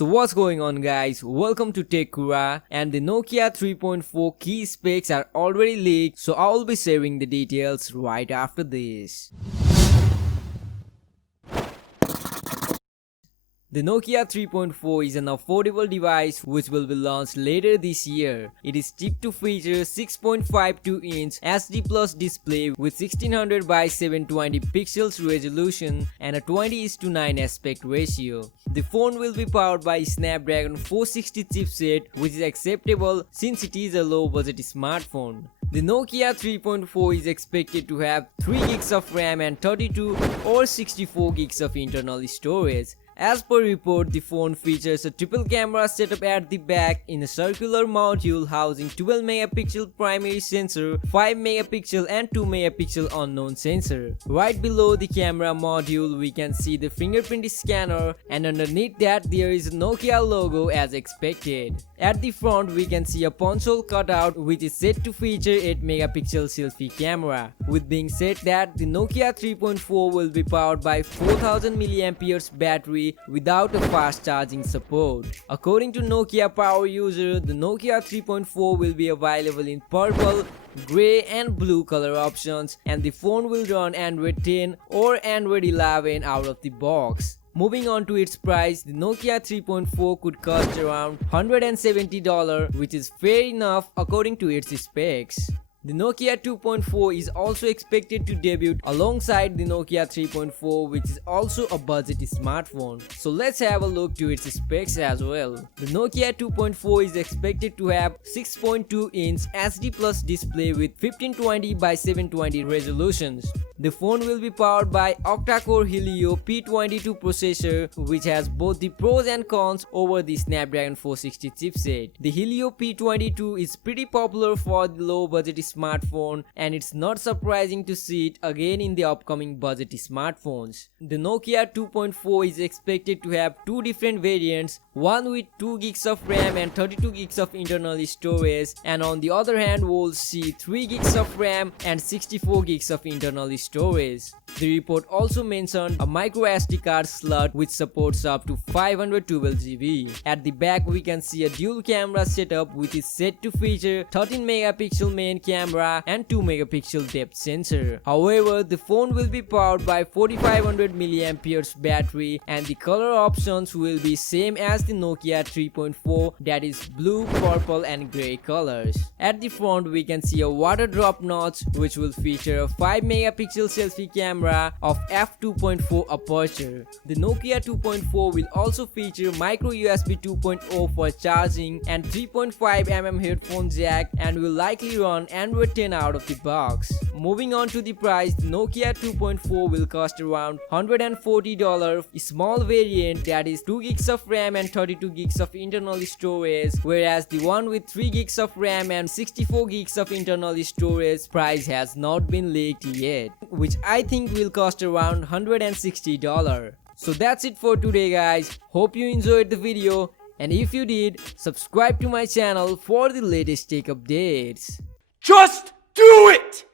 So what's going on guys, welcome to Kura, and the Nokia 3.4 key specs are already leaked, so I'll be sharing the details right after this. The Nokia 3.4 is an affordable device which will be launched later this year. It is tipped to feature 6.52-inch HD Plus display with 1600 by 720 pixels resolution and a 20:9 aspect ratio. The phone will be powered by Snapdragon 460 chipset, which is acceptable since it is a low-budget smartphone. The Nokia 3.4 is expected to have 3 GB of RAM and 32 or 64 GB of internal storage. As per report, the phone features a triple camera setup at the back in a circular module housing 12 megapixel primary sensor, 5 megapixel and 2 megapixel unknown sensor. Right below the camera module we can see the fingerprint scanner, and underneath that there is a Nokia logo as expected. At the front we can see a punch hole cutout which is said to feature 8 megapixel selfie camera. With being said that, the Nokia 3.4 will be powered by 4000 mAh battery without a fast charging support. According to Nokia Power User, the Nokia 3.4 will be available in purple, grey and blue color options, and the phone will run Android 10 or Android 11 out of the box. Moving on to its price, the Nokia 3.4 could cost around $170, which is fair enough according to its specs. The Nokia 2.4 is also expected to debut alongside the Nokia 3.4, which is also a budget smartphone. So let's have a look to its specs as well. The Nokia 2.4 is expected to have 6.2-inch HD Plus display with 1520 by 720 resolutions. The phone will be powered by octa-core Helio P22 processor, which has both the pros and cons over the Snapdragon 460 chipset. The Helio P22 is pretty popular for the low-budget smartphone, and it's not surprising to see it again in the upcoming budget smartphones. The Nokia 2.4 is expected to have two different variants, one with 2 GB of RAM and 32 GB of internal storage, and on the other hand we'll see 3 GB of RAM and 64 GB of internal storage. The report also mentioned a micro SD card slot which supports up to 512 GB. At the back we can see a dual camera setup which is said to feature 13 megapixel main camera and 2 megapixel depth sensor. However, the phone will be powered by 4500 mAh battery, and the color options will be same as the Nokia 3.4, that is blue, purple and grey colors. At the front we can see a water drop notch which will feature a 5 megapixel selfie camera of f2.4 aperture. The Nokia 2.4 will also feature micro USB 2.0 for charging and 3.5mm headphone jack, and will likely run Android 10 out of the box. Moving on to the price, the Nokia 2.4 will cost around $140, a small variant that is 2 GB of RAM and 32 GB of internal storage, whereas the one with 3 GB of RAM and 64 GB of internal storage price has not been leaked yet, which I think will cost around $160. So that's it for today guys. Hope you enjoyed the video, and if you did, subscribe to my channel for the latest tech updates. Just do it!